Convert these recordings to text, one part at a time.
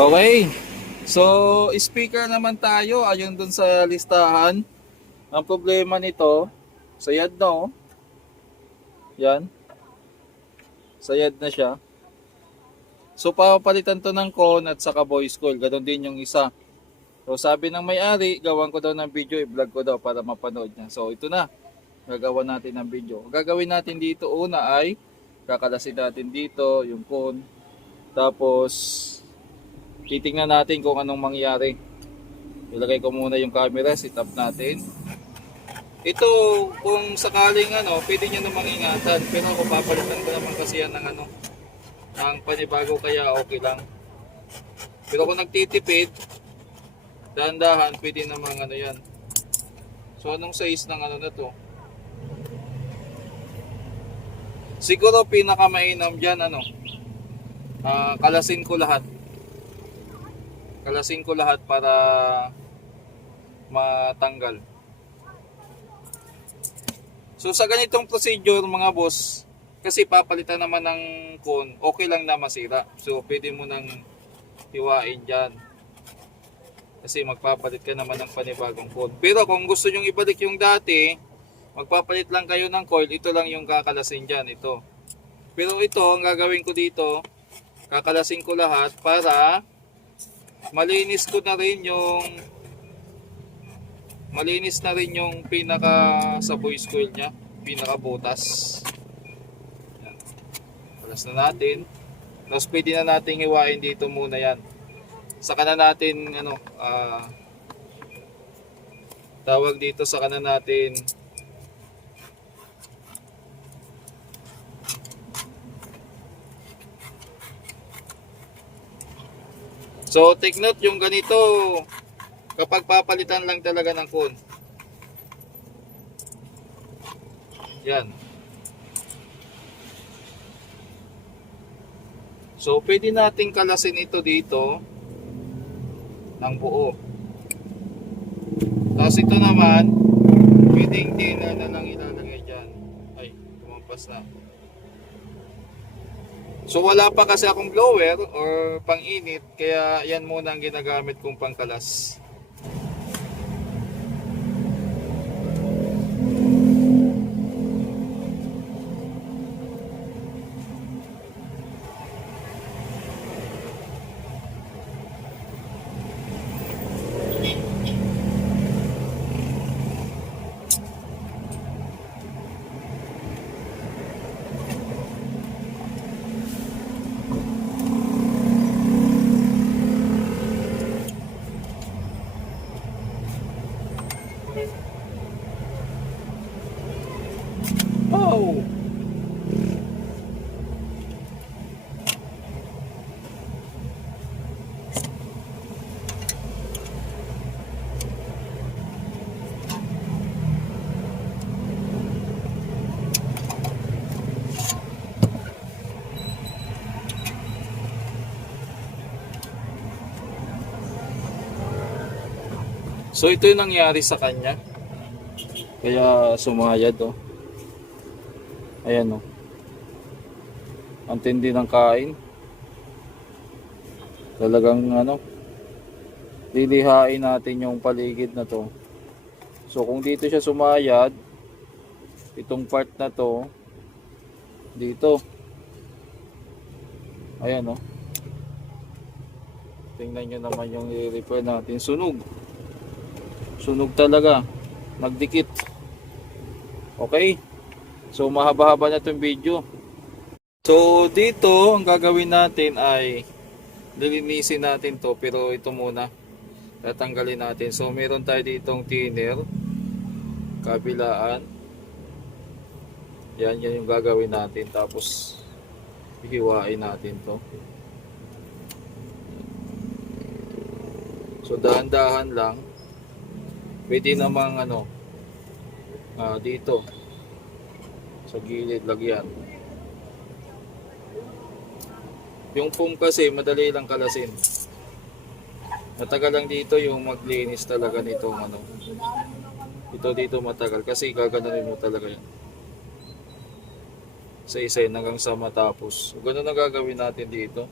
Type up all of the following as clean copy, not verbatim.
Okay. So, speaker naman tayo ayon dun sa listahan. Ang problema nito, sayad na oh. Yan, sayad na siya. So, papalitan to ng con at saka voice call. Ganon din yung isa. So, sabi ng may-ari, gawan ko daw ng video, i-vlog ko daw para mapanood niya. So, ito na. Gagawa natin ng video. Ang gagawin natin dito una ay kakalasin natin dito yung con. Tapos, titingnan natin kung anong mangyari. Ilagay ko muna yung camera, sit up natin. Ito, kung sakaling pwede nyo namang ingatan. Pero ako papalitan ko naman kasi yan ng panibago kaya okay lang. Pero kung nagtitipid, dahan-dahan, pwede namang yan. So anong size ng na to? Siguro pinakamainam dyan, kalasin ko lahat. Kalasin ko lahat para matanggal. So sa ganitong procedure mga boss, kasi papalitan naman ng con, okay lang na masira. So pwede mo nang hiwain dyan. Kasi magpapalit ka naman ng panibagong con. Pero kung gusto nyong ibalik yung dati, magpapalit lang kayo ng coil, ito lang yung kakalasin dyan, ito. Pero ito, ang gagawin ko dito, kakalasin ko lahat para malinis na rin yung pinaka sa voice coil nya, pinaka butas. Yan. Kalas na natin. Tapos pwede na natin hiwain dito muna yan. Saka na natin tawag dito, saka na natin so take note yung ganito kapag papalitan lang talaga ng con. Yan. So pwede nating kalasin ito dito ng buo. Tapos ito naman pwedeng din na lang ilalagay dyan. Ay, kumampas na. So wala pa kasi akong blower or pang-init, kaya yan muna ang ginagamit kong pangkalas. Oh! So ito yung nangyari sa kanya. Kaya sumayad oh. Ayan oh. Ang tindi ng kain. Talagang lilihain natin yung paligid na to. So kung dito siya sumayad, itong part na to dito. Ayan oh. Tingnan nyo naman yung i-repair natin. Sunog. Sunog talaga. Nagdikit. Okay. So mahaba-haba na itong video. So dito ang gagawin natin ay lilinisin natin to, pero ito muna tatanggalin natin. So meron tayo ditong thinner kabilaan. Yan yung gagawin natin. Tapos hihiwain natin to. So dahan-dahan lang. Pwede namang dito sa gilid lagyan. Yung foam kasi madali lang kalasin. Matagal lang dito yung maglinis talaga nitong ito dito matagal kasi gaganunin mo talaga yan. Sa isa hanggang sa matapos. So, ganun na gagawin natin dito.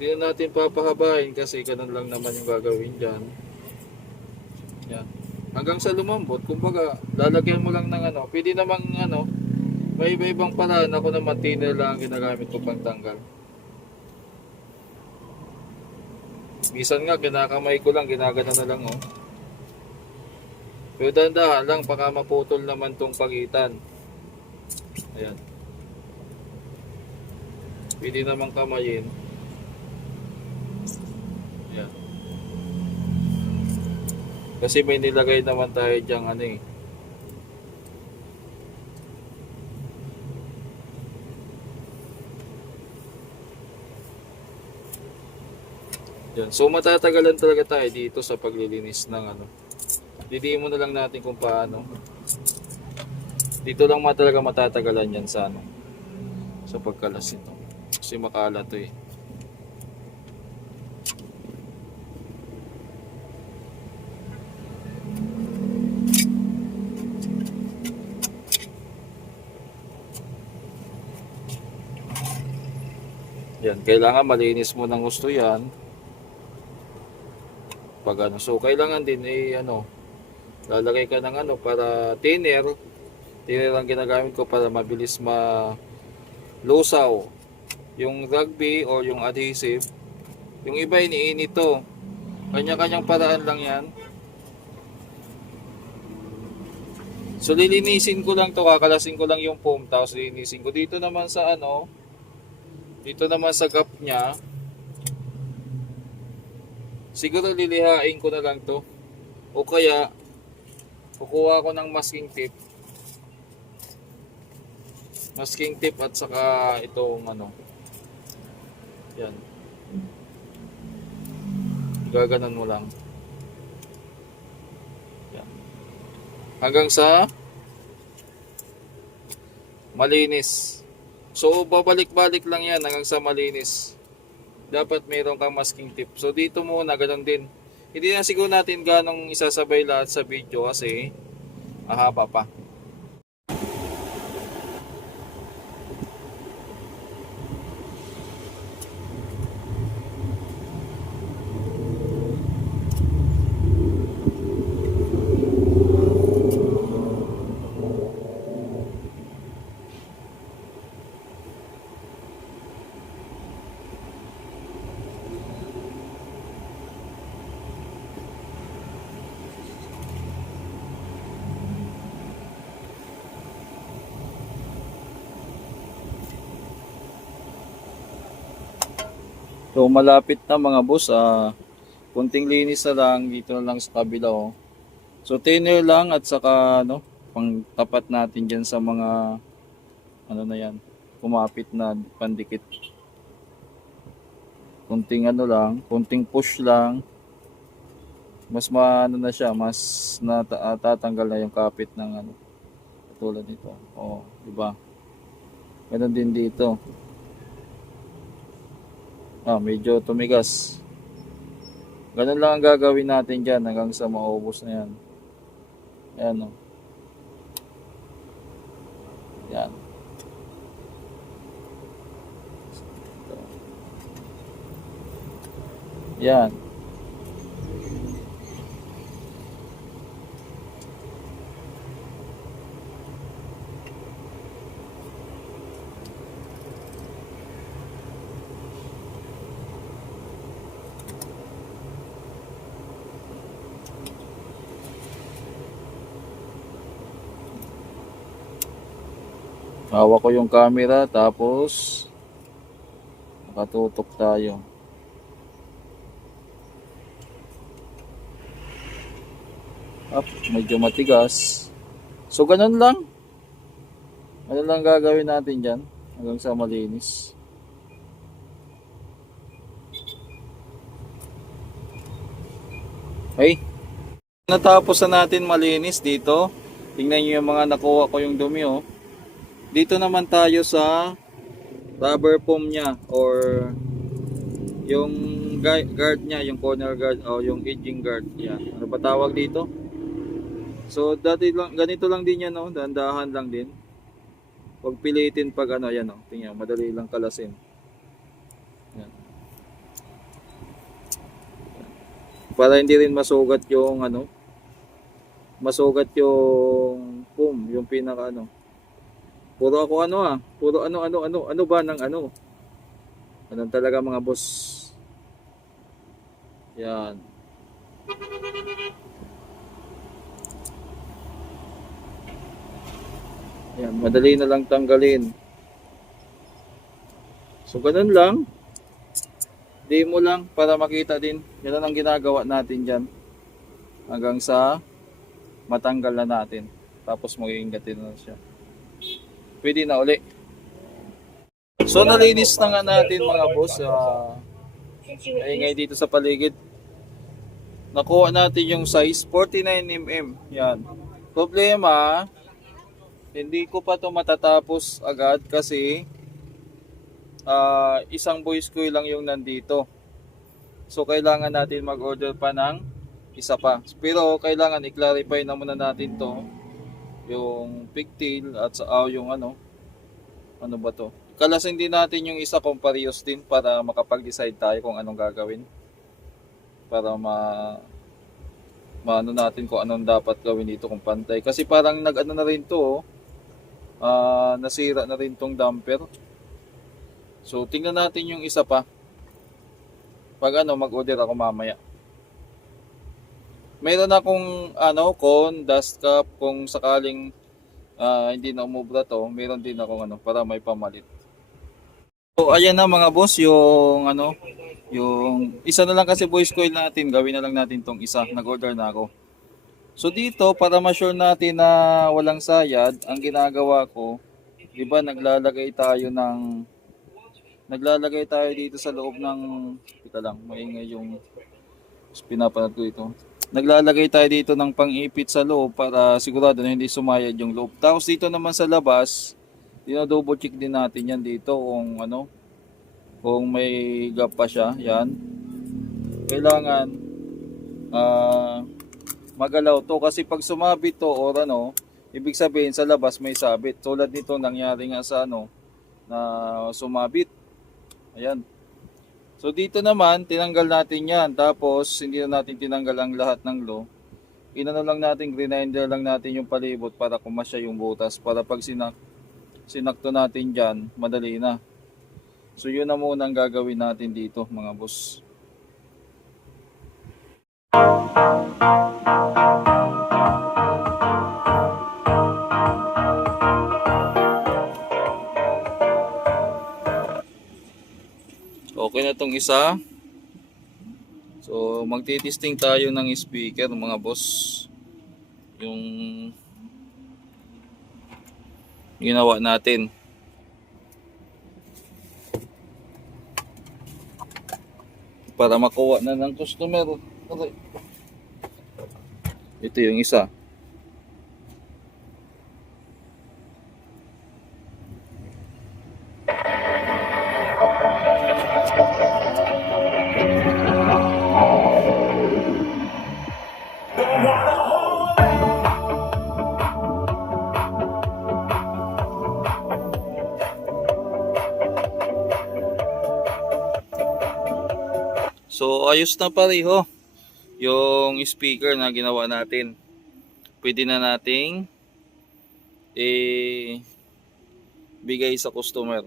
Hindi na natin papahabain kasi ganun lang naman yung gagawin dyan. Yan. Hanggang sa lumambot, kumbaga, lalagyan mo lang ng ano, pwede namang ano, may iba-ibang paraan. Ako naman thinner lang ang ginagamit ko pang tanggal. Minsan nga, ginakamay ko lang, ginagana na lang, oh. Pero dahan-dahan lang, baka maputol naman tong pagitan. Ayan. Pwede namang kamayin. Ayan. Kasi may nilagay naman tayo dyang ano eh. Yan. So matatagalan talaga tayo dito sa paglilinis ng ano. Didiin mo na lang natin kung paano. Dito lang talaga matatagalan yan sa ano. Sa pagkalas ito. Kasi makala to eh. Yan, kailangan malinis mo ng gusto yan. Pag ano, so kailangan din ano, lalagay ka ng ano para thinner. Thinner ang ginagamit ko para mabilis lusaw yung rugby o yung adhesive. Yung iba iniinit to. Kanya-kanyang paraan lang yan. So lilinisin ko lang to, kakalasin ko lang yung foam tapos lilinisin ko dito naman sa ano. Dito naman sa gap niya. Siguro lilihain ko na lang to. O kaya kukuha ko ng masking tip. Masking tip at saka itong ano. Yan. Gaganon mo lang. Yan. Hanggang sa malinis. So babalik-balik lang yan hanggang sa malinis. Dapat mayroon kang masking tip. So dito muna, ganun din. Hindi na siguro natin ganong isasabay lahat sa video kasi mahaba pa. So malapit na mga boss, kunting linis na lang dito na lang sa kabila oh. So thinner lang at saka ano, pang tapat natin diyan sa mga ano na yan, kumapit na pandikit. Kunting ano lang, kunting push lang. Mas maano na siya, mas tatanggal na yung kapit ng ano. Tulad nito. Oh, di ba? Ganun din dito. Medyo tumigas. Ganun lang ang gagawin natin dyan hanggang sa maubos na yan. Ayan o. Yan. Yan. Hawak ko yung camera tapos nakatutok tayo. Medyo matigas. So ganun lang. Ganun lang gagawin natin dyan hanggang sa malinis. Okay. Natapos na natin malinis dito. Tingnan nyo yung mga nakuha ko yung dumi oh. Dito naman tayo sa rubber foam niya or yung guard niya, yung corner guard o yung edging guard. Yan. Ano ba tawag dito? So dati lang, ganito lang din yan no, dahan-dahan lang din. Huwag pilitin pag ano yan no. Tingnan, madali lang kalasin. Yan. para hindi rin masugat yung ano, masugat yung boom, yung pinaka ano. Puro ako ano puro ano ba ng ano. Ano talaga mga boss. Yan. Yan, madali na lang tanggalin. So ganun lang. Demo lang para makita din. Yan lang ang ginagawa natin dyan. Hanggang sa matanggal na natin. Tapos mag-iingatin na siya. Pwede na uli. So nalinis na nga natin mga boss. Ngay dito sa paligid. Nakuha natin yung size 49mm. Yan. Problema, hindi ko pa to matatapos agad kasi isang voice coil lang yung nandito. So kailangan natin mag-order pa ng isa pa. Pero kailangan i-clarify na muna natin to. Yung pigtail at yung ano ba to. Kalasin din natin yung isa kung parehas din para makapag-decide tayo kung anong gagawin. Para maano natin kung anong dapat gawin dito kung pantay. Kasi parang nag-ano na rin to, nasira na rin tong damper. So tingnan natin yung isa pa. Pag mag-order ako mamaya. Meron akong cone, dust cap kung sakaling hindi na umubra to, meron din akong para may pamalit. So ayan na mga boss, yung yung isa na lang kasi voice coil natin, gawin na lang natin tong isa. Nag-order na ako. So dito para ma-sure natin na walang sayad, ang ginagawa ko, 'di ba naglalagay tayo dito sa loob ng maingay yung pinapanood ko ito. Naglalagay tayo dito ng pang-ipit sa loob para sigurado na hindi sumayad yung loob. Tapos dito naman sa labas, dino-double check din natin yan dito kung may gap pa siya, yan. Kailangan magalaw to kasi pag sumabit to or ibig sabihin sa labas may sabit. Tulad nito nangyari nga sa na sumabit. Ayan. So dito naman, tinanggal natin yan. Tapos, hindi na natin tinanggal ang lahat ng low. Inano lang natin, grinder lang natin yung palibot para kumasya yung butas. Para pag sinakto natin dyan, madali na. So yun na muna ang gagawin natin dito mga boss. Okay na tong isa. So magti-testing tayo ng speaker mga boss. Yung ginawa natin. Para makuha na ng customer. Okay. Ito yung isa. So ayos na pareho yung speaker na ginawa natin. Pwede na nating bigay sa customer.